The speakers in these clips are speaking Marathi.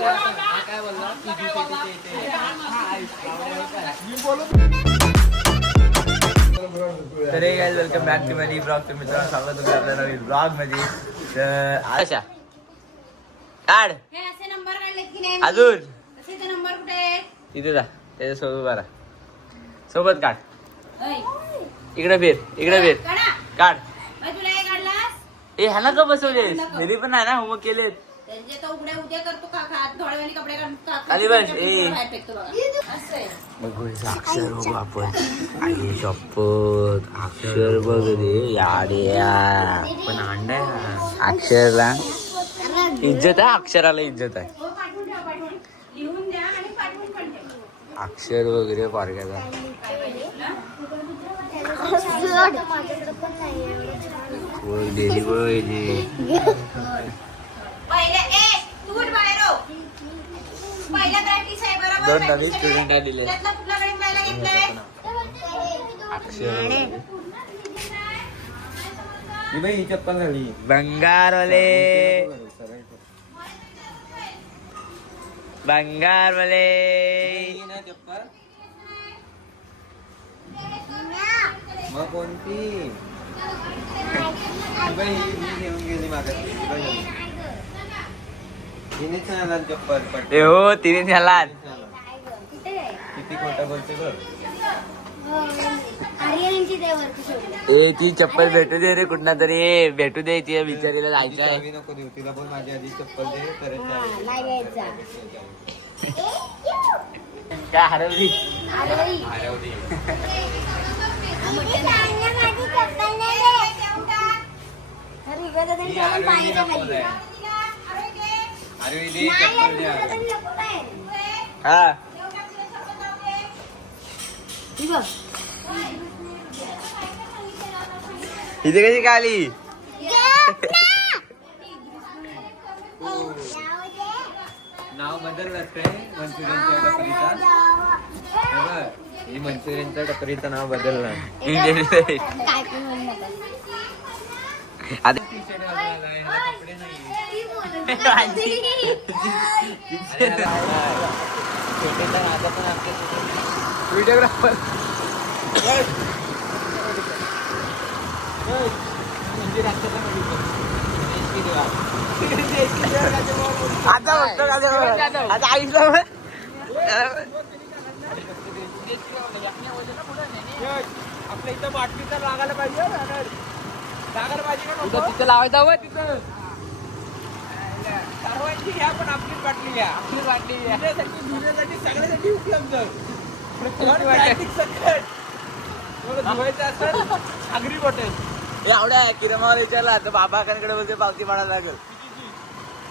तर हे guys welcome back to my blog. तर मित्रांनो स्वागत तुमचं आपल्या नवीन ब्लॉग मध्ये. तर आशा काढ अजून तिथे जा त्याच्या सोबत बरा सोबत काढ. इकडे फिर काढ. ए ह्याला का बसवलेस? घरी पण आहे ना होमवर्क केलेत. खाली बस. अक्षर बघू आपण. आई शपथ अक्षर बघ रे याड्या पण अंडा अक्षरला इज्जत आहे. अक्षराला इज्जत आहे. अक्षर वगैरे पारख्याचा डेली दोन नवीन स्टुडंट दिले. चप्पल झाली बंगारवाले बंगारवाले मग कोणती घेऊन गेली मागं चप्पल. हो तिने झाला. किती खोटा बोलते बघ. ए ती चप्पल भेटू दे रे कुठना तरी. भेटू दे ती बिचारीला जायचं आहे. नको देऊ तिला बोल माझी आधी चप्पल दे तरच काय हरवली. हा इथे कशी काय आली. नाव बदललं मंचुरियनच्या टपरीचा. ही मंचुरियनच्या टपरीचं नाव बदललं. व्हिडिओग्राफर आता आईला आपल्या इथं बाटली तर लागायला पाहिजे. तिथं लावायचं हवं. तिथं सर्वांची घ्या पण आपलीच बाटली घ्या. आपली बाटली धुण्यासाठी सगळ्यासाठी उपलब्ध. धुवायचं असेल सागरी बॉटल. एवढ्या किरमावर विचारला तर बाबाकडे बोलते पावती पाडायला लागेल.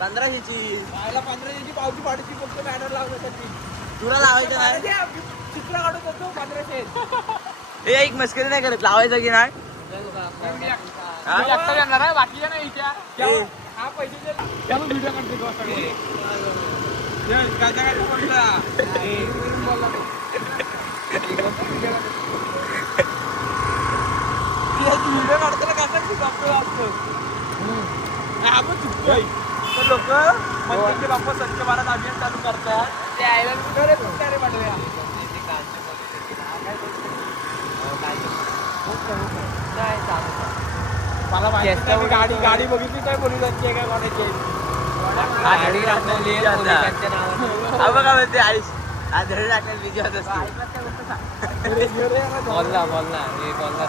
1500ची 1500ची पावती पाडायची फक्त बॅनर लावण्यासाठी. तुला लावायचं नाही चित्र काढून देतो 1500. हे एक मस्करी नाही करत. लावायचं की नाही लागतं येणार आहे. बाकी नाही हा पैसे व्हिडिओ काढतो. व्हिडिओ काढताना कसं असतो. आपण चुकतोय तर लोक म्हणजे बाप्पा स्वच्छ भारत अभियान चालू करतात. ते आयला रे पाठवूया. मला माहिती गाडी बघितली काय बोलू जाते काय कोणाची बघा म्हणते आयुष आधळी टाकण्यात बिजी होत असते. बोलला हे बोलला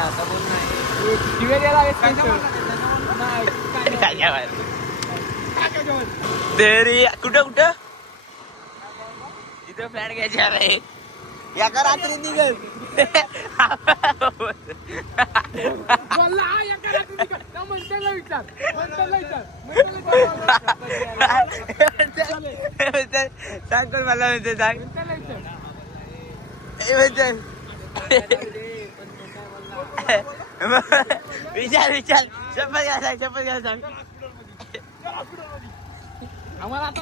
आता बोल नाही कुठं इथं फ्लॅट घ्यायचे आहे. एका रात्री निघल सांग कोण मला म्हणते सांग. विचार शपथ घ्या सांग. आम्हाला आता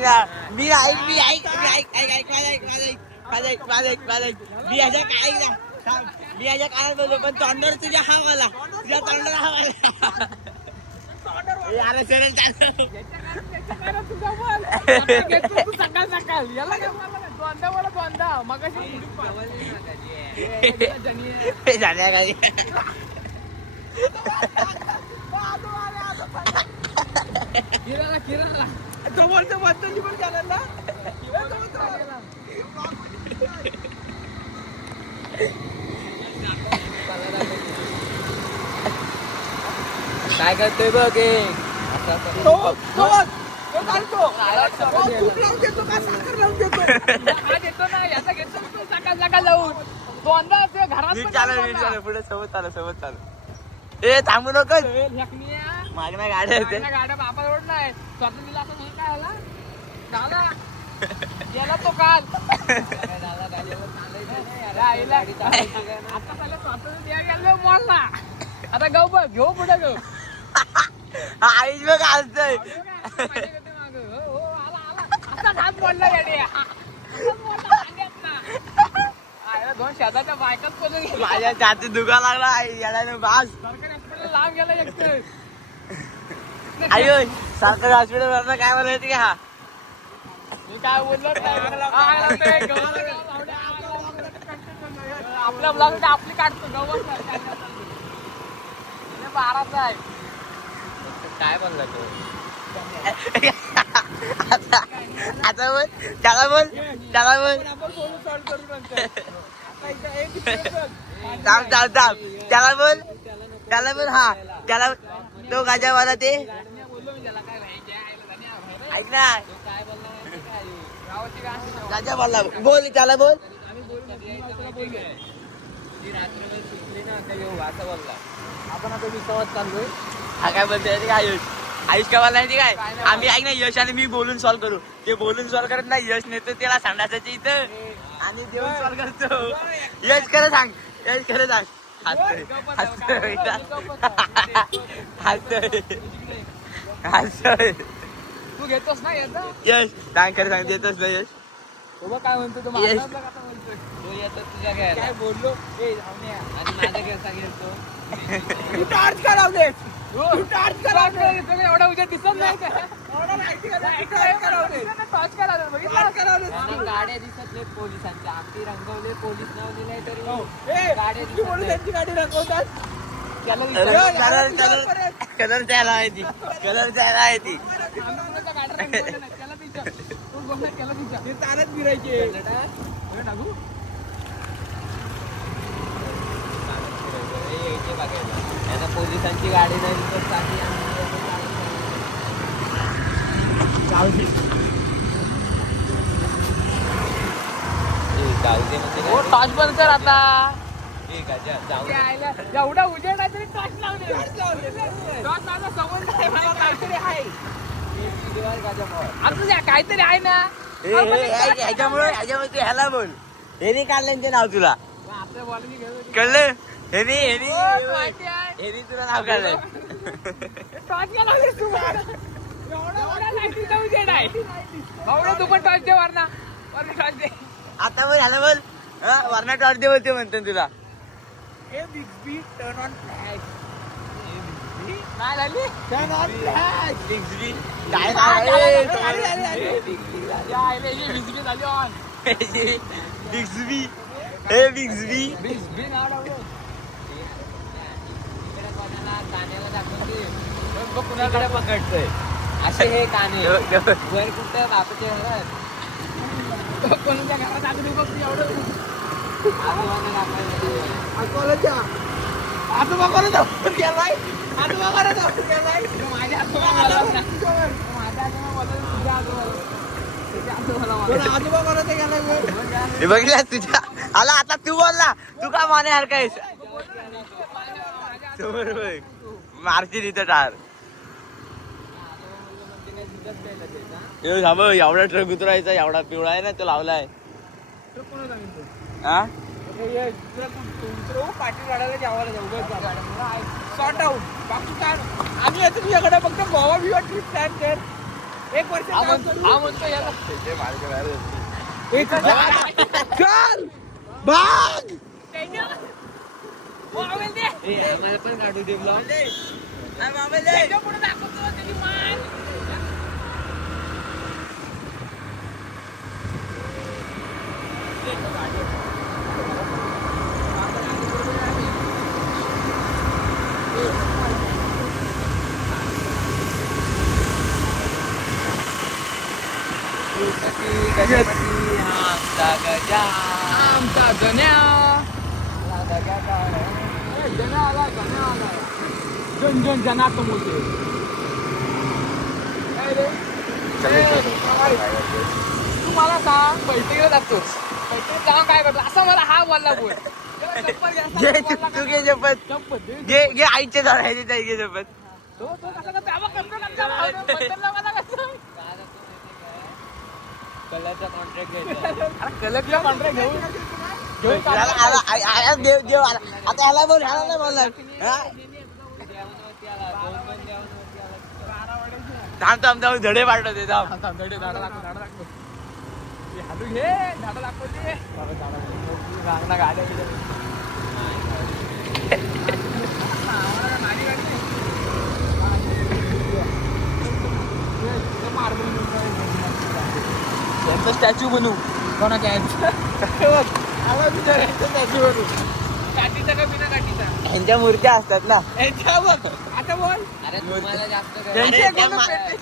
ना मी ऐक मी याच्या काय ऐक ना मी याच्या कानात बोललो पण तोंडावर तुझ्या हा मला तुझ्या तोंडावर हा मला अरे सरळ चालू सकाळ सकाळ याला काय दोनदा मला दोनदा मग झाल्या काही किराणा जवळच्या बद्दल पण चालेल ना काय करतोय बघ पुढे सोबत चालू ए थांबू नको मागण्या गाड्या होते गाड्या बापा रोड नाही स्वतः दिला असं म्हणून काय आला झाला गेला तो काल आता पहिला स्वतः द्या गेलो मॉलला आता गहू बघ घेऊ पुढे घेऊ आईच बघ आलतोय दोन शेताच्या बायकाच बोलून माझ्या छाती दुखा लागला याला बास लांब गेला एकटं आयो सरकारी हॉस्पिटल वरनं काय बोलायचं की हा मी काय बोललो आपल्या ब्लॉग आपली काढतो गवत बाराचा आहे काय बोलला तू आता बोल त्याला बोल त्याला बोल हा त्याला तो गाजावाला ते ऐक ना गाजा बोलला बोल त्याला बोल आपण आता विसावात चाललोय हा काय बोलतोय आयुष काय बोलला नाही काय आम्ही ऐक ना यश आणि मी बोलून सॉल्व करू ते बोलून सॉल्व करत नाही यश नेतो त्याला संडासाच्या इथं आणि देऊन सॉल्व करतो यश खरं सांग हसतोय तू घेतोस ना येत यश सांग खरं सांग देतोस ना यश काय म्हणतो तू Yes. तो येतो तुझ्या घ्यायला काय बोललो आणि माझ्या घरचा घेतो तू टार्च करावले एवढा उद्या दिसत नाही गाड्या दिसत नाही पोलिसांच्या अगदी रंगवले पोलीस नवलेले तरी गाड्या दिसत गाडी रंगवतात कलर द्यायला आहे ती चालत फिरायचे पोलिसांची गाडी नाही टॉर्च बंद कर आता एवढा उजेड आहे तरी टॉर्च लावले टॉर्च लावला संबंध काहीतरी आहे आता काहीतरी आहे ना ह्याच्यामुळे ह्याला बोल हेनी काढलं ते नाव तुला कळलं हेनी तुला नाव काढलं तू पण टॉर्च दे वरना आता बोल ह्याला बोल वरना टॉर्च दे बोलते म्हणतो तुला काय झाली कुणाकडे पकडतोय असे हे काने वर कुठं बापाचे घरात कोणाच्या घरात अगदी बघ एवढं आजोबा कोणाचा फोन केलाय माझ्या आजोबा कोणाचा गेलाय बघितला तुझ्या आला आता तू बोलला तू का माने हरका आहेस मारची तिथं टार थांब एवढा ट्रक उतरायचा एवढा पिवळा आहे ना तो लावलाय हा पाठी वाढायला जावायला जाऊ सॉर्ट आउट बाकी काय आम्ही येतो तुझ्याकडे फक्त गोवा बिवा ट्रिप प्लॅन कर एक वर्ष हा म्हणतो याला चल भाग आम्हाला पण काढू दे ब्लॉग पुढे दाखवतो त्याची मान आमचा गण्या जन जन जनात मोठे तू मला सांग बैठकीला जातोस बैठकीत जाऊन काय करतो असं मला हा बोलला बोल तू घे शपथ घे आईच्या झाडायचे घे शपथ तो कसा करतो कलरचा कॉन्ट्रॅक्ट घ्यायचा कलरचा कॉन्ट्रॅक्ट देव आला आता ह्याला बोल ह्याला नाही बोलणार थांब धडे पाठवते धडे झाडं घे झाडं दाखवते गाड्या त्यांचा स्टॅच्यू बनवू कोणाच्या स्टॅच्यू बनवू काठीचा का बिना काठीचा ह्यांच्या मूर्त्या असतात ना आता बोल अरे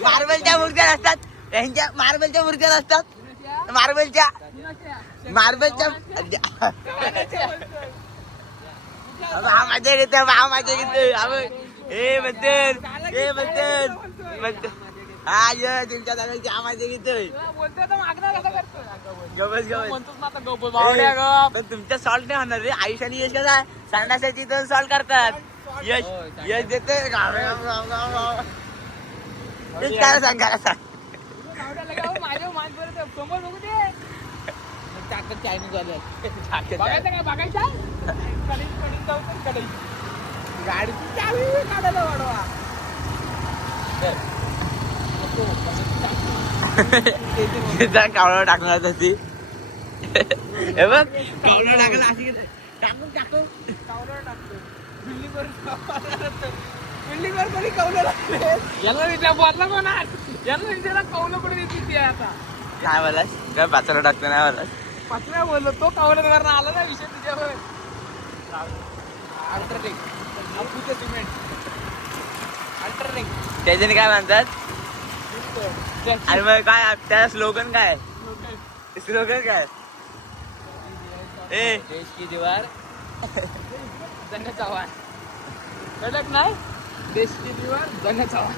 मार्बलच्या मूर्त्या असतात ह्यांच्या मार्बलच्या मूर्त्या असतात मार्बलच्या माझ्या घेतो माझ्या घेतो हे म्हणते हा ये तुमच्या दादाची आवाज घेतोय पण तुमच्या सॉल्ट नाही होणार रे आयुष आणि यश कसा सांडासाठी तर सॉल्ट करतात यश यश देते काय सांग माझ्या समोर बघू दे चायनीज झाले बघायचं गाडीची चावी काढायला वाढवा कावळा टाकणार ती हे बघ कावळा टाकला अशी टाकून टाकतो कावलं टाकतो बिल्डिंगवर कोणी कौलं लागले याला विचार बोलला कोणा याला विचारा कौलं कुठे देते आता काय बोलास काय पाचरा टाकतो नाही बोलास पाचव्या बोललो तो कौलं करणं आला ना विषय तुझ्यावर अल्ट्राटेक अल्ट्राटेक सिमेंट अल्ट्राटेक त्याच्याने काय म्हणतात आणि मग काय त्या स्लोगन काय काय ए देश की दीवार जन्नत चव्हाण कडक नाही देश की दीवार जन्नत चव्हाण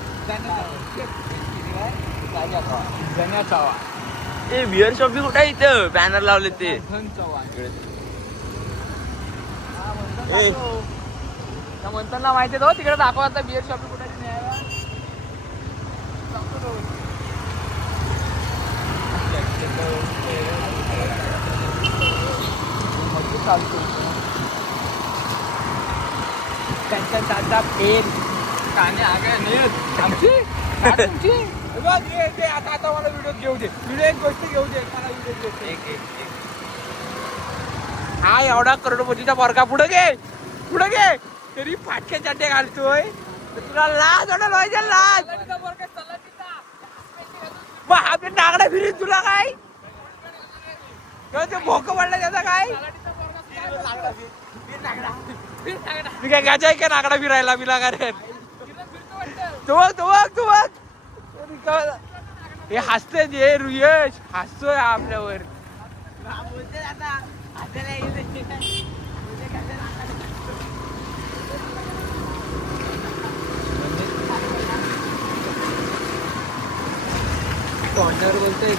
जन्नत चव्हाण ए बिअर शॉप बी कुठे आहे इथं बॅनर लावले ते धन चव्हाण म्हणताना माहिती आहे तिकडे दाखवा आता बिअर शॉप कुठे न्यायला चालतो त्यांच्या दादा पेन काने आगे नेत आमची आता मला व्हिडिओ घेऊ दे एक गोष्ट घेऊ दे मला व्हिडिओ घेऊ हा एवढा करोडपतीचा पोरगा पुढे घे तरी फाटके चड्डे घालतोय तुला लाज वाटत पाहिजे लाज हा ते नागडा फिरीत तुला काय ते भोक पडलं त्याचा काय मी काय गाजाय का नागडा फिरायला मी लागारे तू बघ हे हसते जे रुयश हसतोय आपल्यावर कॉर्नर बोलतोय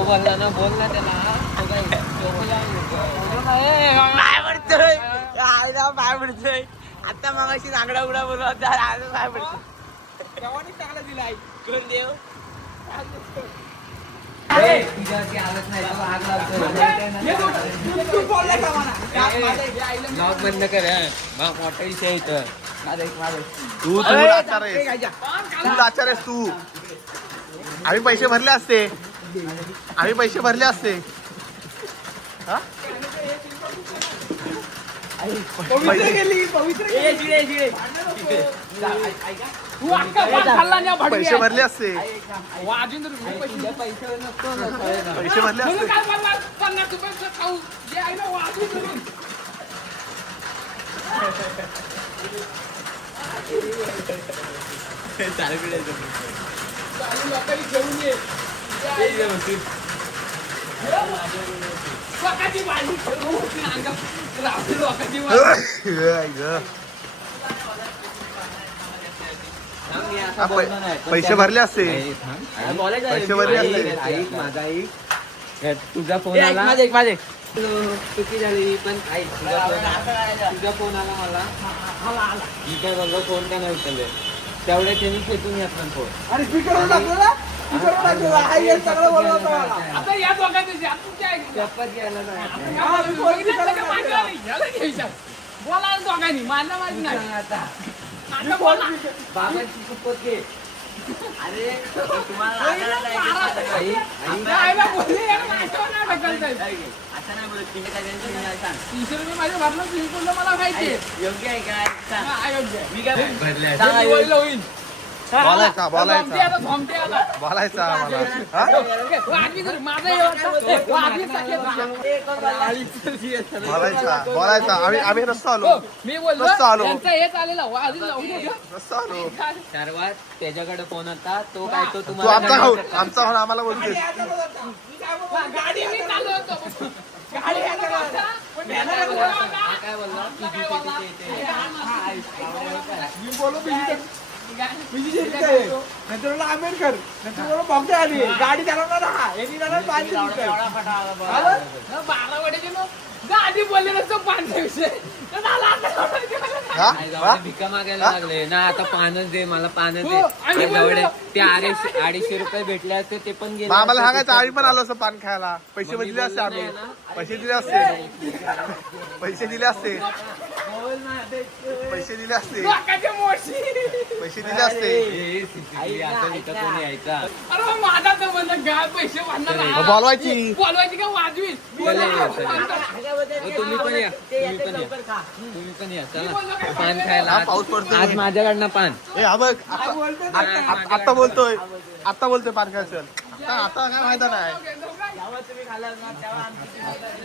बोलला ना त्याला काय म्हणतोय आता मगाशी नागडा उडा बोलत काय म्हणतो चांगला दिलाय कोण देव बंद कर मोठा विषय इथं तू लाचार आहेस, तू लाचार आहेस तू. आम्ही पैसे भरले असते, हा? पवित्र गेली, पवित्र गेली. तू अक्का पान खाल्ला नाही भडवी पैसे आहे. भरले असते, अजून तर पैसे पैसे भरले असते. काय 50 रुपये खाऊ जे आहे ना वाजून धरून. चालू लोकांनी घेऊन ये. लोकांची भाजी करून अंगात राहते लोकांची भाजी. पैसे भरले असते, पैसे भरले असते. तुझा फोन आला माझे चुकी झाली पण तुझा फोन आला मला. मी काय बोललो फोन का नाही उचलले तेवढ्या त्यांनी खेचून घेतला फोन. आणि स्पीकरवर टाकलेला, स्पीकरवर टाकलेला. आई हे सगळं बोलवत मला. आता या दोघांचे तुमच्या चप्पत घ्यायला नाही. बोला दोघांनी माझ्या माझी नाही. आता आता बोला. बाबांची चुपत घे. अरे तुम्हाला आईला बोलले यार, नाश्ता नाही ढकलताय. असं नाही बोलत तुम्ही काय त्यांचं सांग 300 रुपये माझ्या भरलं, तुम्ही बोललं मला माहिती आहे. योग्य आहे काय सांग. अयोग्य आहे. मी काय भरले दिवाळीला होईल. बोलायचा, झोमटे आता, झोमटे आता. बोलायचा आम्हाला, हा? वाजवी तरी, माझं हे होतं. वाजवी टाकेल. बोलायचा. आम्ही रस्ता आलो, मी बोललो मस्त आलो. त्यांचं हे चालेल वाजवी लावून दे. रस्ता आलो. सर्वात त्याच्याकडे फोन होता तो काय तो तू तुम्हाला आमचा खाऊन आम्हाला बोलतेस. गाडी मी चालवतो. गाडी यायला होता. पण यायला होता. काय बोलला मी बोललो नंतर आंबेडकर, नंतर बॉम्बे आली. गाडी चालवणार हा, यांनी जाणार 12 वडे गाडी बोलले नसतो 500 विषय. हा? भिका मागायला लागले ना. आता पानच दे मला, पानच दे. हो, आम्ही एवढे बोललो. ते 250 रुपये भेटले असते ते पण गेले. मग आम्हाला सांगायचं आम्ही पण आलो असं पान खायला. पैसे दिले असते आम्ही, पैसे दिले असते, पैसे दिले असते, पैसे दिले असते, लोकांची मोशी. पैसे दिले असते. कोणी ऐका अरे माझा तर म्हणलं गाय पैसे वाढणार आहे. मग बोलवायची. बोलवायची का वाजवी. तुम्ही पण या, तुम्ही पण या चला पान खायला. हा, पाऊस पडतोय. आज माझ्याकडनं पान. ए हा बघ, आता बोलतोय पान खायचं. आता काय माहिती नाही.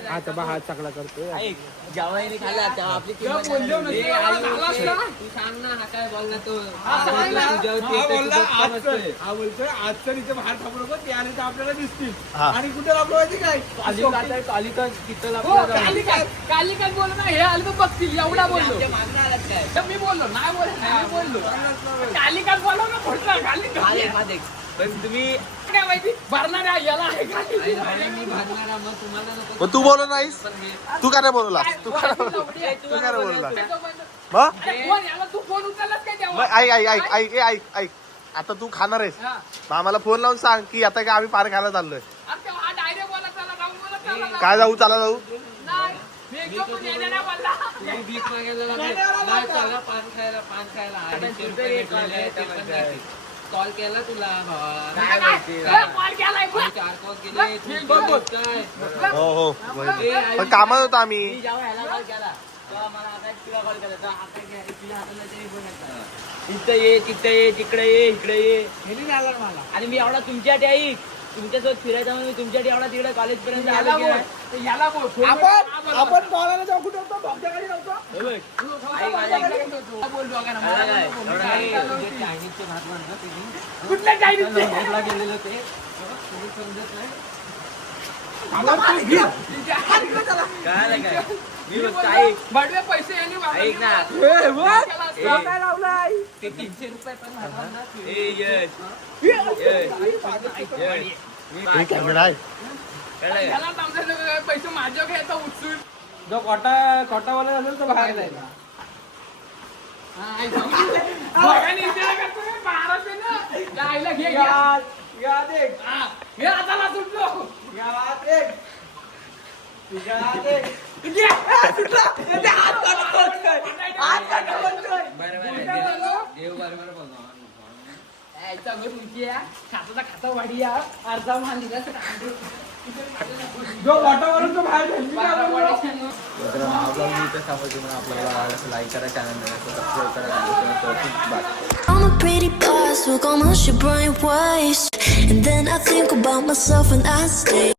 आता बा हात चाकला करतोय. जेव्हा खाल्ला तेव्हा आपली किंमत बोललो नाही. नसतो, झाला असता. तू सांग ना हा काय बोलला तो. हा बोलला तुझ्यावर हा बोलतोय आजचं इथे बाहेर थांबू नको, ते आले तर आपल्याला दिसतील. हा. आणि कुठे आपलं माहिती काय कालिका तिथं हो, कालिकात बोललो ना, हे आलं तर बघतील एवढा बोललो. तर मी बोललो नाही बोललो कालिकात बोललो ना पुढचा कालिकात. पण तुम्ही काय माहिती भरणाऱ्या याला आहे का? मी भागणारा मग तुम्हाला नको. मग तू बोललो नाहीस, पण हे तू काय नाही बोललास, तू काय नाही बोलला. मग अरे कोण याला तू फोन उचललास काय तेव्हा? ऐक आता तू खाणार आहेस, हा. मग आम्हाला फोन लावून सांग की आता काय आम्ही पान खायला चाललोय. अरे तेव्हा हा direct बोला, चला जाऊ, बोला, चला जाऊ. काय जाऊ, चला जाऊ. नाही, मी एकदम पण यायला नाही बोलला. तुम्ही भीक मागायला लागले. नाही चला पान खायला. 250 रुपये भेटलेले आहेत, ते पण नाही. कॉल केला तुला भावा. काय कॉल केलाय बघ. 4 कॉल केले. तू पण बोलतोय. हो पण कामात होतो आम्ही. मी जेव्हा ह्याला कॉल केला तेव्हा मला आता तुला कॉल केला तेव्हा आता तुझ्या हाताला तरी फोन येतात. इथं ये, तिथं ये, तिकडे ये, इकडे ये. हेनी नाही आला मला. आणि मी एवढा तुमच्यासाठी ऐक तुमच्यासोबत फिरायचा म्हणून मी तुमच्यासाठी एवढा तिकडे कॉलेज पर्यंत याला आलो की बोल, नाही. ते याला बोल. आपण बोलायला जाऊ कुठे होतो? बॉम्बच्या गाडी नव्हतो. हे बघ. बोल दोघांना. मला काय, बोल, एवढा काय काय, चालू तुझे होती? चायनीजचे भात म्हणतो तुम्ही. कुठल्या चायनीजचे? हॉटेलला गेलेलो ते तुम्ही समजत नाही. काय काय मी बघ काय बडवे पैसे यांनी ऐक ना. काय लावलाय? ते 300 रुपये पण भरणार ना तू. मी कॅमेरा आहे. कळलं? याला लावलेलं पैसे माझ्या घ्यायचा उचलून. जो खोटावाला असेल तर बाहेर जायला. दोघांनी इशारा करतो मी, 1200 ना. गायला घे, घ्या. याद एक, हा, हे हाताला सुटलो. याद एक, याद एक. घे. सुटला. ते हात काढून बोलतोय. हात काढून बोलतोय. बरोबर आहे. यायचा घर उंची आहे, खाताचा खाता वाढी आहे, अर्धा मान दिला असं टाकून. जो वाटावरून तो बाहेर घालली का बारा बोललो? वाड्याच्या मित्रांनो हा ब्लॉग मी इथं थांबवतो. म्हणून आपल्याला आवडलं लाईक करा, चॅनल सबस्क्राईब करा. Bye. I'm a pretty boss, look almost your brain waste. And then I think about myself and I stay.